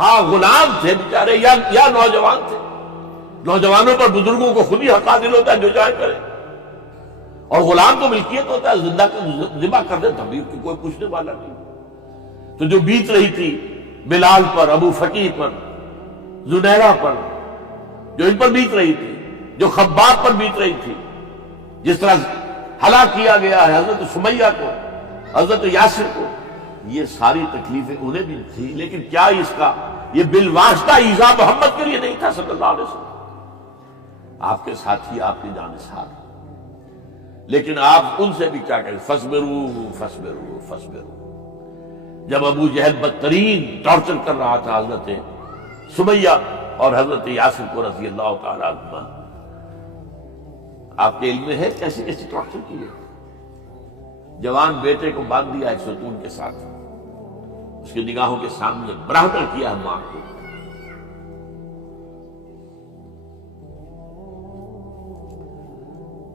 ہاں غلام تھے بیچارے یا نوجوان تھے. نوجوانوں پر بزرگوں کو خود ہی حق حاصل ہوتا ہے جو چاہے کرے, اور غلام تو ملکیت ہوتا ہے, زندہ ذبح کر دے تبھی کوئی پوچھنے والا نہیں. تو جو بیت رہی تھی بلال پر, ابو فقیہ پر, زنیرہ پر, جو ان پر بیت رہی تھی, جو خباب پر بیت رہی تھی, جس طرح ہلاک کیا گیا ہے حضرت سمیہ کو, حضرت یاسر کو, یہ ساری تکلیفیں انہیں بھی تھی. لیکن کیا اس کا یہ بالواسطہ ایذا محمد کے لیے نہیں تھا صلی اللہ علیہ وسلم؟ آپ کے ساتھی, آپ کی جانثار, لیکن آپ ان سے بھی کیا کہیں, فصبروا فصبروا فصبروا. جب ابو جہل بدترین ٹارچر کر رہا تھا حضرت سمیہ اور حضرت یاسر کو رضی اللہ تعالیٰ عنہ, آپ کے علم میں ہے کیسی کیسی ٹارچر کی ہے. جوان بیٹے کو باندھ دیا ایک ستون کے ساتھ, اس کی نگاہوں کے سامنے برہنہ کیا ہے ماں کو.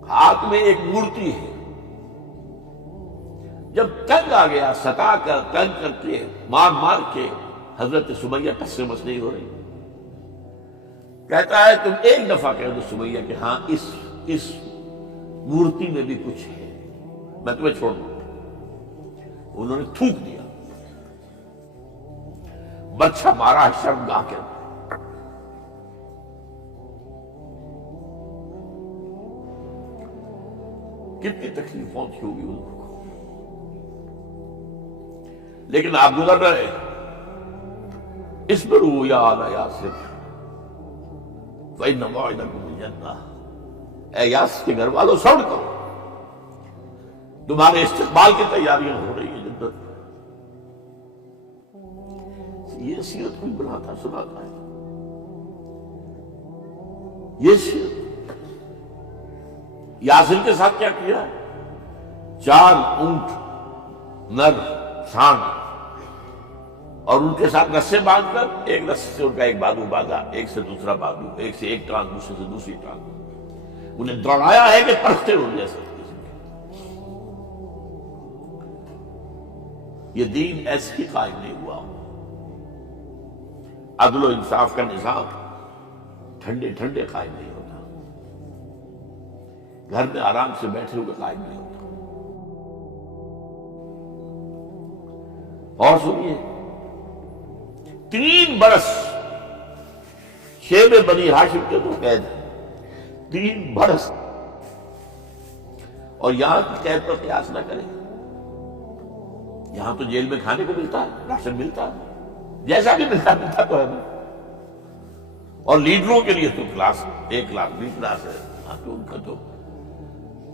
ہاتھ میں ایک مورتی ہے, جب تنگ آ گیا ستا کر تنگ کر کے مار مار کے حضرت سمیہ ٹس سے مس نہیں ہو رہی. کہتا ہے تم ایک دفعہ کہہ دو سمیہ کہ ہاں اس مورتی میں بھی کچھ ہے, میں تمہیں چھوڑ دوں. انہوں نے تھوک دیا, برچھا مارا شرمگاہ کے اندر. کتنی تکلیف پہنچی ہوگی ان کو, لیکن آپ گزر رہے. اصبروا یا آل یاسر فإن موعدکم الجنہ. اے یاسر کے گھر والوں صبر کرو, تمہارے استقبال کی تیاریاں ہو رہی ہیں جنت. یہ سیرت کوئی بناتا سناتا ہے, یہ سیرت. یاسر کے ساتھ کیا کیا ہے, 4 اونٹ نر سانڈ, اور ان کے ساتھ رسے باندھ کر ایک رسے سے ان کا ایک بازو باندھا, ایک سے دوسرا بازو, ایک سے ایک ٹانگ, دوسرے سے دوسری ٹانگ. انہیں دوڑایا ہے کہ پرکھتے ہوں جیسے. یہ دین ایسے ہی قائم نہیں ہوا. عدل و انصاف کا نظام ٹھنڈے ٹھنڈے قائم نہیں ہوتا, گھر میں آرام سے بیٹھے ہوئے قائم نہیں ہوتا. اور سنیے, 3 برس شیب بنی ہاشم کے تو قید ہے, 3 برس. اور یہاں کی قید پر قیاس نہ کریں. یہاں تو جیل میں کھانے کو ملتا ہے, راشن ملتا ہے, جیسا بھی ملتا تو ہے. اور لیڈروں کے لیے تو کلاس 1 لاکھ بھی کلاس ہے. ہاں تو ان کا تو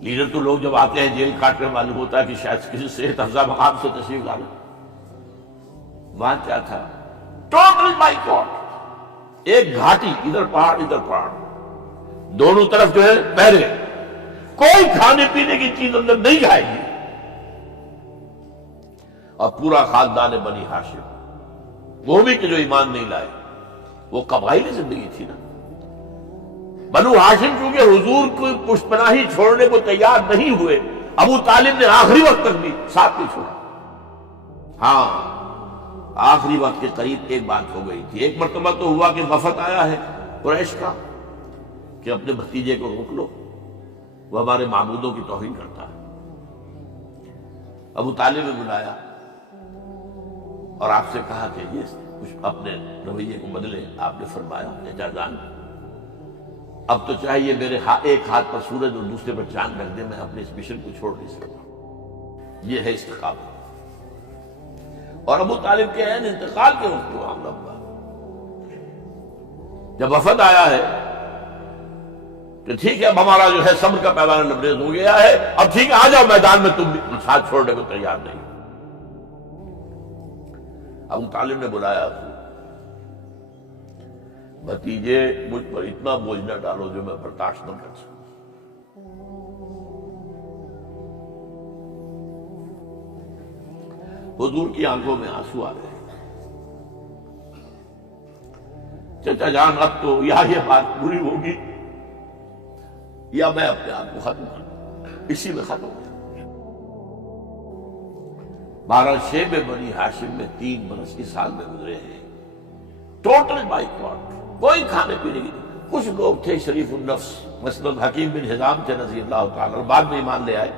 لیڈر تو لوگ جب آتے ہیں جیل کاٹ کر معلوم ہوتا ہے کہ شاید کسی صحت افزا مقام سے تشریف لانا. وہاں کیا تھا, ٹوٹل بائیکاٹ. ایک گھاٹی, ادھر پہاڑ ادھر پہاڑ, دونوں طرف جو ہے پہرے, کوئی کھانے پینے کی چیز اندر نہیں جائے گی. اور پورا خاندان بنی ہاشم, وہ بھی کہ جو ایمان نہیں لائے, وہ قبائلی زندگی تھی نا. بنو ہاشم چونکہ حضور کو پشت پناہی چھوڑنے کو تیار نہیں ہوئے, ابو طالب نے آخری وقت تک بھی ساتھ نہیں چھوڑا. ہاں آخری وقت کے قریب ایک بات ہو گئی تھی. ایک مرتبہ تو ہوا کہ وفد آیا ہے قریش کا کہ اپنے بھتیجے کو روک لو, وہ ہمارے معبودوں کی توہین کرتا ہے. ابو طالب نے بلایا اور آپ سے کہا کہ یہ کچھ اپنے رویے کو بدلے. آپ نے فرمایا چچا جان, اب تو چاہیے میرے ایک ہاتھ پر سورج اور دوسرے پر چاند رکھ دے, میں اپنے اس مشن کو چھوڑ نہیں سکتا. یہ ہے استقامت. اور ابو طالب کے عین انتقال کے وقت وہ معاملہ ہوا جب وفد آیا ہے کہ ٹھیک ہے اب ہمارا جو ہے صبر کا پیمانہ لبریز ہو گیا ہے, اب ٹھیک ہے آ جاؤ میدان میں, تم بھی ساتھ چھوڑنے کو تیار نہیں. ابو طالب نے بلایا, بھتیجے مجھ پر اتنا بوجھ نہ ڈالو جو میں برداشت نہ کر سکوں. حضور کی آنکھوں میں آنسو آ رہے ہیں. چچا جان اب تو یا یہ بات پوری ہوگی یا میں اپنے آپ کو ختم کر دوں, اسی میں ختم ہو جائے. 12 شیب بنی ہاشم میں 3 برس اس سال میں گزرے ہیں. ٹوٹل بائیکاٹ، کوئی کھانے پینے کی نہیں۔ کچھ لوگ تھے شریف النفس، مثلا حکیم بن حزام تھے رضی اللہ تعالیٰ عنہ، بعد میں ایمان لے آئے۔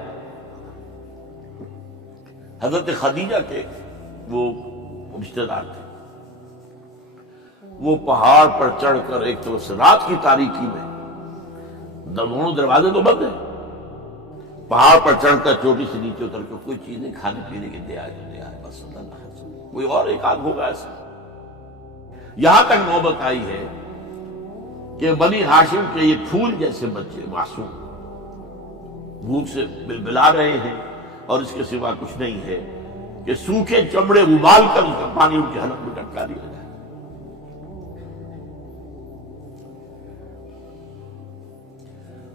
حضرت خدیجہ کے وہ رشتہ دار تھے، وہ پہاڑ پر چڑھ کر ایک تو رات کی تاریکی میں، دونوں دروازے تو بند ہیں، پہاڑ پر چڑھ کر چوٹی سے نیچے اتر کے کوئی چیزیں کھانے پینے کے دے آئے تو دے آئے، بس اللہ علیہ وسلم۔ کوئی اور ایک آدھ ہوگا ایسا۔ یہاں تک نوبت آئی ہے کہ بنی ہاشم کے یہ پھول جیسے بچے معصوم بھوک سے بلبلا رہے ہیں، اور اس کے سوا کچھ نہیں ہے کہ سوکھے چمڑے ابال کر اس کا پانی ان کے حلق میں ٹپکا دیا جائے۔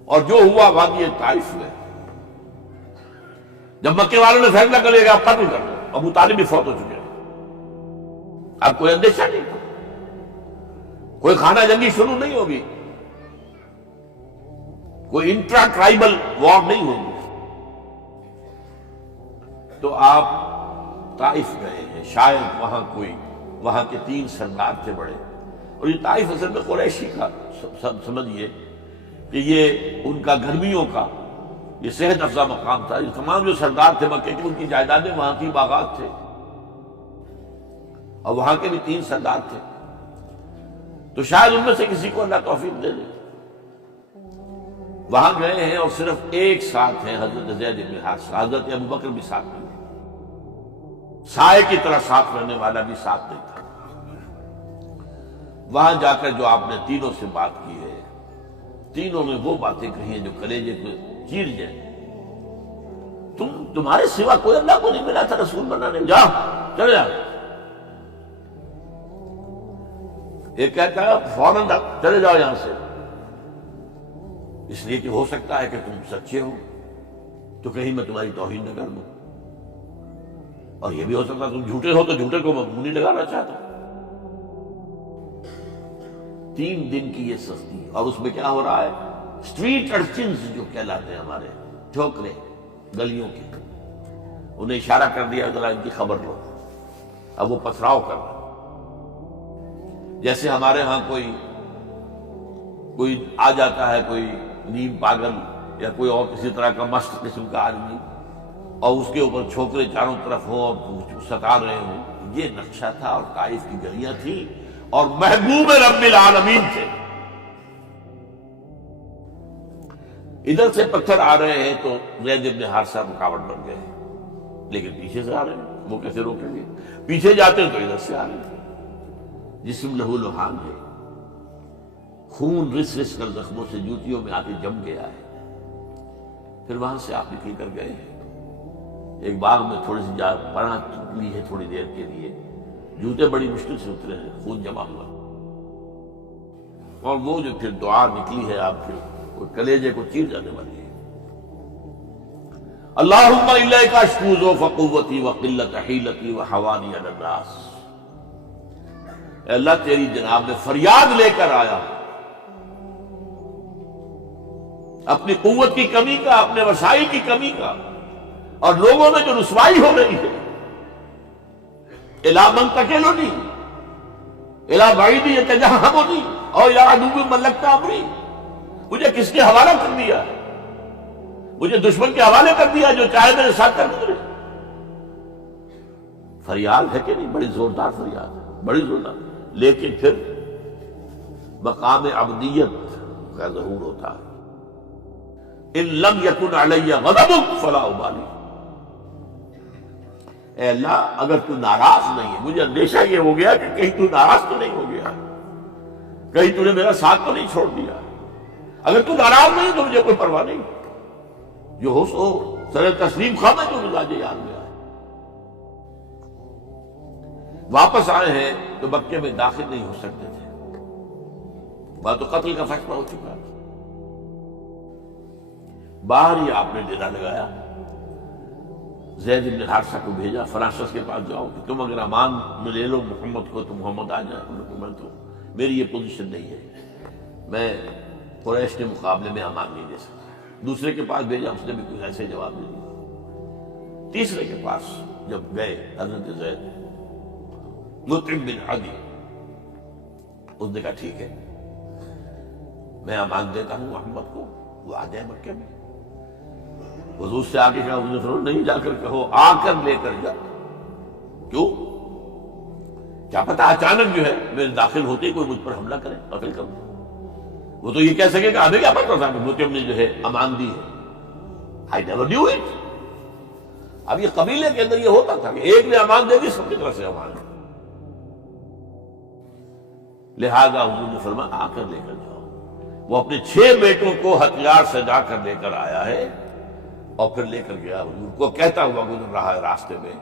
اور جو ہوا وادی طائف میں، جب مکے والوں نے فیصلہ کر لیا کہ آپ قتل کر دو، ابو طالب بھی فوت ہو چکے ہیں، اب کوئی اندیشہ نہیں تھا، کوئی خانہ جنگی شروع نہیں ہوگی، کوئی انٹرا ٹرائبل وار نہیں ہوگی، تو آپ طائف گئے ہیں۔ شاید وہاں کے 3 سردار تھے بڑے، اور یہ طائف اصل میں قریشی کا سمجھیے کہ یہ ان کا گرمیوں کا یہ صحت افزا مقام تھا۔ یہ تمام جو سردار تھے مکے کی، ان کی جائیدادیں وہاں کی، باغات تھے، اور وہاں کے بھی 3 سردار تھے، تو شاید ان میں سے کسی کو اللہ توفیق دے دے۔ وہاں گئے ہیں اور صرف ایک ساتھ ہیں، حضرت زید بن حارثہ، حضرت ابوبکر بھی ساتھ نہیں، سائے کی طرح ساتھ رہنے والا بھی ساتھ نہیں تھا۔ وہاں جا کر جو آپ نے تینوں سے بات کی ہے، تینوں نے وہ باتیں کہی ہیں جو کلیجے کو چیر جائیں۔ تمہارے سوا کوئی اللہ کو نہیں ملا تھا رسول بنانے، جاؤ چلے جاؤ۔ ایک کہتا ہے فوراً چلے جاؤ یہاں سے، اس لیے کہ ہو سکتا ہے کہ تم سچے ہو تو کہیں میں تمہاری توہین نہ کر دوں، اور یہ بھی ہو سکتا ہے تم جھوٹے ہو تو جھوٹے کو میں منہ نہیں لگانا چاہتا۔ 3 دن کی یہ سختی، اور اس میں کیا ہو رہا ہے، اسٹریٹ ارچنز جو کہلاتے ہیں ہمارے ٹھوکرے گلیوں کے، انہیں اشارہ کر دیا ذرا ان کی خبر لو، اب وہ پتھراؤ کر رہا۔ جیسے ہمارے ہاں کوئی آ جاتا ہے، کوئی نیم پاگل یا کوئی اور کسی طرح کا مست قسم کا آدمی، اور اس کے اوپر چھوکرے چاروں طرف ہوں اور ستا رہے ہوں، یہ نقشہ تھا، اور طائف کی گلیاں تھیں، اور محبوب رب العالمین تھے۔ ادھر سے پتھر آ رہے ہیں تو زید بن حارثہ رکاوٹ بن گئے، لیکن پیچھے سے آ رہے ہیں، وہ کیسے روکیں گے؟ پیچھے جاتے ہیں تو ادھر سے آ رہے ہیں۔ جسم لہو لہان ہے، خون رس رس کر زخموں سے جوتیوں میں آ کے جم گیا ہے۔ پھر وہاں سے آپ نکل کر گئے ہیں، ایک باغ میں تھوڑی سی پناہ لی ہے تھوڑی دیر کے لیے، جوتے بڑی مشکل سے اترے ہیں، خون جمع ہوا، اور وہ جو پھر دعا نکلی ہے آپ کے وہ کلیجے کو چیر جانے والی ہے۔ اللہم الیک اشکو ضعف قوتی وقلت حیلتی وحوانی علی الناس، اے اللہ تیری جناب میں فریاد لے کر آیا اپنی قوت کی کمی کا، اپنے وسائل کی کمی کا، اور لوگوں میں جو رسوائی ہو رہی ہے، الا من تکلنی الا بعید یتجہمنی اور الا عدو من لقت امری، مجھے کس کے حوالہ کر دیا، مجھے دشمن کے حوالے کر دیا جو چاہے میرے ساتھ کر گزرے۔ فریاد ہے کہ نہیں؟ بڑی زوردار فریاد ہے، بڑی زوردار، لیکن پھر مقام عبدیت کا ظہور ہوتا ہے۔ ان لم یکن علی غضبک فلا ابالی، اے اللہ اگر تو ناراض نہیں ہے، مجھے اندیشہ یہ ہو گیا کہ کہیں تو ناراض تو نہیں ہو گیا، کہیں تو نے میرا ساتھ تو نہیں چھوڑ دیا، اگر تو ناراض نہیں تو مجھے کوئی پرواہ نہیں، جو ہو سو سر تسلیم خواہ جو مزاج یار میں آئے۔ واپس آئے ہیں تو مکے میں داخل نہیں ہو سکتے تھے، وہاں تو قتل کا فیصلہ ہو چکا تھا۔ باہر ہی آپ نے ڈیرا لگایا، زید بن حارثہ کو بھیجا، فلاں شخص کے پاس جاؤ کہ تم اگر امان میں لے لو محمد کو تو محمد آ جائے، میں تو میری یہ پوزیشن نہیں ہے، میں قریش کے مقابلے میں امان نہیں دے سکتا۔ دوسرے کے پاس بھیجا، اس نے بھی کوئی ایسے جواب نہیں دیا۔ تیسرے کے پاس جب گئے حضرت زید، مطعم بن عدی، اس نے کہا ٹھیک ہے، میں امان دیتا ہوں محمد کو، وہ آ جائے مکے میں۔ حضور سے آگے کہا، حضور فرمایا نہیں جا کر کہو، آ کر لے کر جا۔ کیوں؟ کیا پتا اچانک جو ہے میرے داخل ہوتے ہی کوئی مجھ پر حملہ کرے، قتل کر دے۔ وہ تو یہ کہہ سکے کہ ہمیں کیا پتا تھا کہ مطعم نے جو ہے امان دی ہے، I never knew it۔ اب یہ قبیلے کے اندر یہ ہوتا تھا کہ ایک نے امان دے دی، سب کی طرف سے امان ہے۔ لہذا حضور نے فرمایا آ کر لے کر جاؤ۔ وہ اپنے 6 بیٹوں کو ہتھیار سجا کر لے کر آیا ہے اور پھر لے کر گیا حضور کو، کہتا ہوا گزر رہا ہے راستے میں،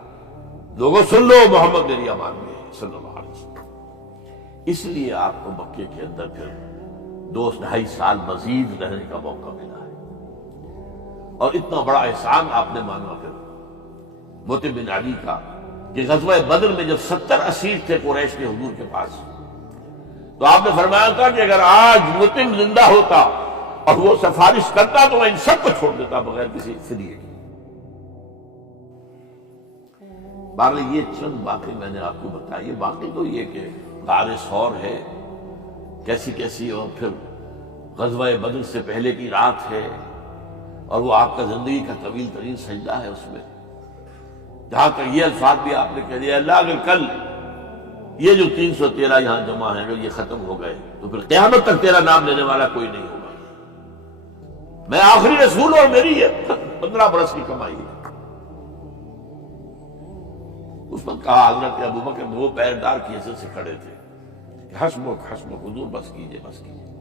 لوگوں سن لو محمد میری امان میں ہے صلی اللہ علیہ وسلم۔ اس لیے آپ کو مکے کے اندر پھر 2-2.5 سال مزید رہنے کا موقع ملا ہے، اور اتنا بڑا احسان آپ نے مانا پھر مطعم بن عدی کا کہ غزوہ بدر میں جب 70 اسیر تھے قریش کے حضور کے پاس، تو آپ نے فرمایا تھا کہ اگر آج مطعم زندہ ہوتا اور وہ سفارش کرتا تو میں ان سب کو چھوڑ دیتا بغیر کسی فدیے کے۔ بہرحال یہ چند باتیں میں نے آپ کو بتائی، باقی تو یہ کہ غار ثور ہے کیسی کیسی، اور پھر غزوہ بدر سے پہلے کی رات ہے، اور وہ آپ کا زندگی کا طویل ترین سجدہ ہے اس میں، جہاں تک یہ الفاظ بھی آپ نے کہہ دیا، اللہ اگر کل یہ جو 313 یہاں جمع ہیں اگر یہ ختم ہو گئے تو پھر قیامت تک تیرا نام لینے والا کوئی نہیں ہوگا، میں آخری رسول اور میری یہ 15 برس کی کمائی ہے۔ اس وقت کہا حضرت ابوبکر 2 پیردار کی حیثیت سے کھڑے تھے کہ حسبک حسبک حضور بس کیجئے بس کیجئے۔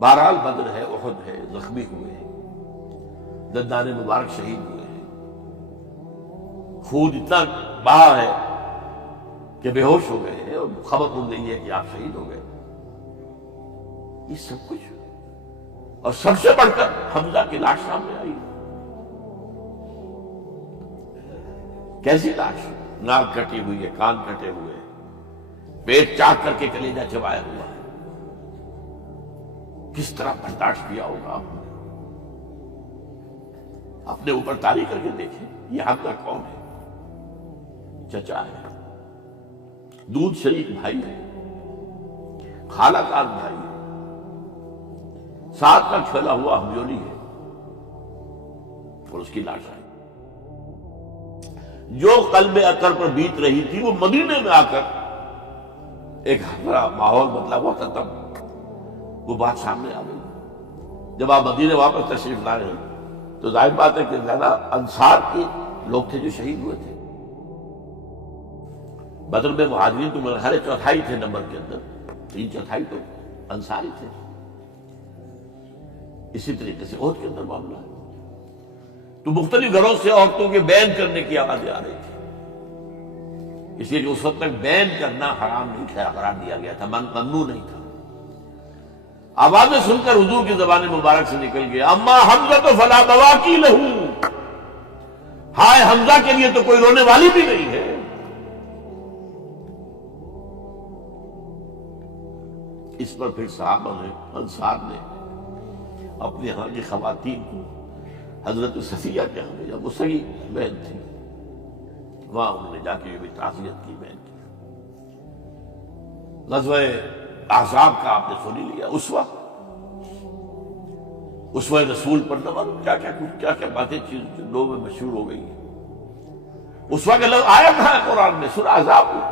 بہرحال بدر ہے، احد ہے، زخمی ہوئے ہیں، دندان مبارک شہید ہوئے ہیں، خون اتنا بہا ہے کہ بے ہوش ہو گئے ہیں، اور خبر اڑ گئی ہے کہ آپ شہید ہو گئے۔ یہ سب کچھ، اور سب سے بڑھ کر حمزہ کی لاش سامنے آئی۔ کیسی لاش؟ ناک کٹی ہوئی ہے، کان کٹے ہوئے ہیں، پیٹ چاک کر کے کلیجہ چبایا ہوا ہے۔ کس طرح برداشت کیا ہوگا آپ نے؟ اپنے اوپر تاری کر کے دیکھیں، یہ حمزہ کون ہے؟ چچا ہے، دودھ شریک بھائی ہے، خالہ کار بھائی ہے، ساتھ کا کھیلا ہوا ہمجولی ہے، اور اس کی لاش آئی۔ جو قلب اطہر پر بیت رہی تھی وہ مدینے میں آ کر ایک بڑا ماحول بدلا ہوا تھا، تب وہ بات سامنے آ گئی۔ جب آپ مدینے واپس تشریف لائے ہیں تو ظاہر بات ہے کہ زیادہ انصار کے لوگ تھے جو شہید ہوئے تھے۔ بدر میں مہاجرین تو میرے خیال 1/4 تھے نمبر کے اندر، 3/4 تو انصاری تھے۔ اسی طریقے سے احد کے اندر معاملہ ہے، تو مختلف گھروں سے عورتوں کے بین کرنے کی آوازیں آ رہی تھی، اس لیے کہ اس وقت تک بین کرنا حرام نہیں تھا، قرار دیا گیا تھا، ممنوع نہیں تھا۔ آوازیں سن کر حضور کی زبان مبارک سے نکل گیا، اما حمزہ تو فلا بواکی لہو، ہائے حمزہ کے لیے تو کوئی رونے والی بھی نہیں ہے۔ اس پر پھر صحابہ نے، انصار نے اپنے ہاں کی خواتین کو حضرت صفیہ کے ہاں بھیجا، وہ صحیح بہن تھی، وہاں انہوں نے جا کے بھی تعزیت کی بہن کی۔ غزوہ احزاب کا آپ نے سن لیا، اسوہ رسول پر نہ معلوم کیا کیا باتیں چیز لوگوں میں مشہور ہو گئی ہیں۔ اسوہ کا لفظ آیا تھا قرآن میں سورہ احزاب میں،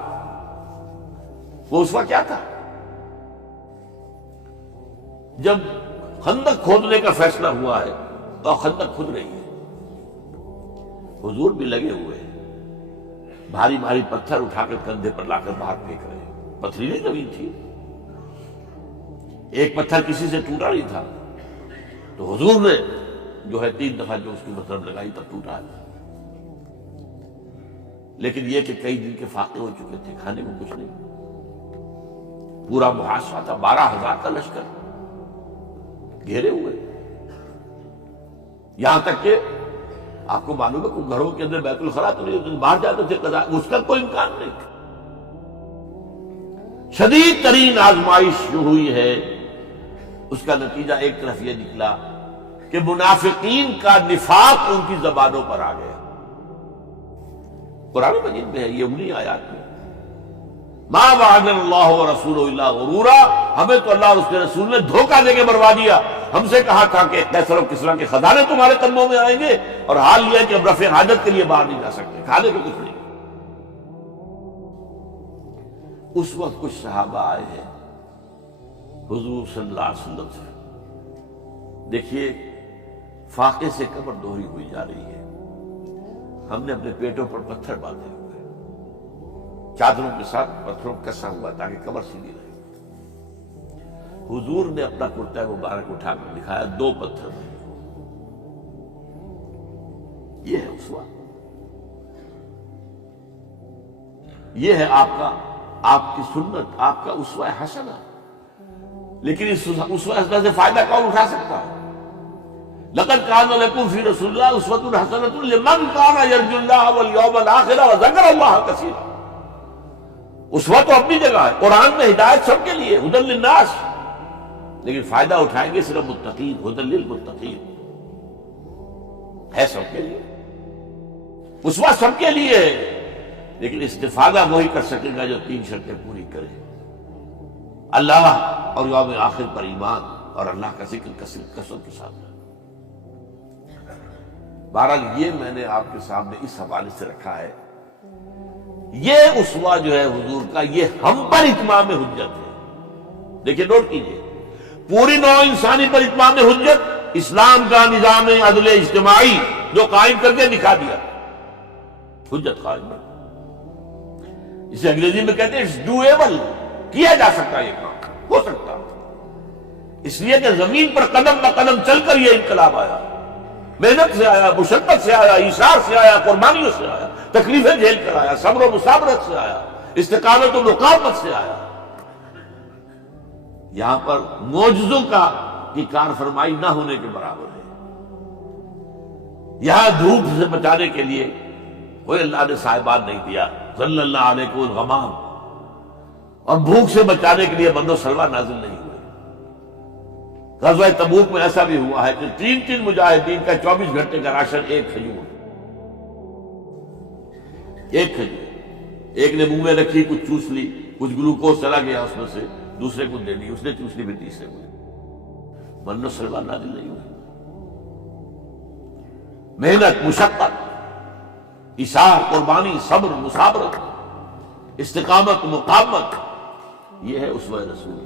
وہ اسوہ کیا تھا؟ جب خندق کھودنے کا فیصلہ ہوا ہے تو خندق کھود رہی ہے، حضور بھی لگے ہوئے ہیں، بھاری بھاری پتھر اٹھا کر کندھے پر لا کر باہر پھینک رہے ہیں، پتھریلی زمین تھی، ایک پتھر کسی سے ٹوٹا نہیں تھا، تو حضور نے جو ہے 3 دفعہ جو اس کی مطلب لگائی تب ٹوٹا ہے۔ لیکن یہ کہ کئی دن کے فاقے ہو چکے تھے، کھانے کو کچھ نہیں، پورا محاصرہ تھا، 12,000 کا لشکر گھیرے ہوئے، یہاں تک کہ آپ کو معلوم ہے کہ گھروں کے اندر بیت الخلا تو نہیں، باہر جاتے تھے قضاء، اس کا کوئی امکان نہیں۔ شدید ترین آزمائش جو ہوئی ہے اس کا نتیجہ ایک طرف یہ نکلا کہ منافقین کا نفاق ان کی زبانوں پر آ گیا۔ قرآن مجید میں ہے یہ انہی آیات میں، ما وعدنا اللہ ورسولہ الا غرورا، ہمیں تو اللہ اور اس کے رسول نے دھوکہ دے کے مروا دیا۔ ہم سے کہا تھا کہ قیصر و کسریٰ کے خزانے تمہارے قدموں میں آئیں گے، اور حال یہ ہے کہ اب رفع حاجت کے لیے باہر نہیں جا سکتے، کھانے کو کچھ نہیں۔ اس وقت کچھ صحابہ آئے ہیں حضور صلی اللہ علیہ وسلم سے، دیکھیے فاقے سے کمر دوہری ہوئی جا رہی ہے، ہم نے اپنے پیٹوں پر پتھر باندھے ہوئے، چادروں کے ساتھ پتھروں کسا ہوا تاکہ کمر سیدھی رہے۔ حضور نے اپنا کرتا مبارک اٹھا کر دکھایا، 2 پتھر میں۔ یہ ہے اسوہ، یہ ہے آپ کی سنت، آپ کا اسوہ حسنہ۔ لیکن اس اسوہ حسنہ سے فائدہ کون اٹھا سکتا ہے؟ لقد کان لکم فی رسول اللہ اسوۃ حسنۃ لمن کان یرجو اللہ والیوم الآخر وذکر اللہ کثیرا۔ اسوہ تو اپنی جگہ ہے، قرآن میں ہدایت سب کے لیے، ھدی للناس، لیکن فائدہ اٹھائیں گے صرف متقین، ھدی للمتقین ہے سب کے لیے، اسوہ سب کے لیے ہے، لیکن استفادہ وہی کر سکے گا جو 3 شرطیں پوری کرے: اللہ اور یوم آخر پر ایمان، اور اللہ کا ذکر کثرت کے ساتھ۔ بہرحال یہ میں نے آپ کے سامنے اس حوالے سے رکھا ہے، یہ اسوہ جو ہے حضور کا، یہ ہم پر اتمام حجت ہے۔ دیکھیں نوٹ کیجئے، پوری نوع انسانی پر اتمام حجت، اسلام کا نظام عدل اجتماعی جو قائم کر کے دکھا دیا، حجت قائم ہے۔ اسے انگریزی میں کہتے ہیں اٹس ڈویبل، کیا جا سکتا ہے، یہ کام ہو سکتا، اس لیے کہ زمین پر قدم بہ قدم چل کر یہ انقلاب آیا، محنت سے آیا، مشقت سے آیا، ایثار سے آیا، قربانیوں سے آیا، تکلیفیں جھیل کر آیا، صبر و مصابرت سے آیا، استقامت و مقاومت سے آیا۔ یہاں پر معجزوں کی کار فرمائی نہ ہونے کے برابر ہے۔ یہاں دھوپ سے بچانے کے لیے وہ اللہ نے صاحبان نہیں دیا، صلی اللہ علیہ الغمام، اور بھوک سے بچانے کے لیے بند و سلوہ نازل نہیں ہوئے۔ غزوہ تبوک میں ایسا بھی ہوا ہے کہ 3 مجاہدین کا 24 گھنٹے کا راشن ایک کھجور، ایک نے منہ میں رکھی، کچھ چوس لی، کچھ گلوکوز چلا گیا اس میں سے، دوسرے کو دے دی، اس نے چوس لی، پھر تیسرے کو، بند و سلوہ نازل نہیں ہوئے۔ محنت، مشقت، ایثار، قربانی، صبر، مصابرت، استقامت، مقاومت، یہ ہے اسوہ رسول۔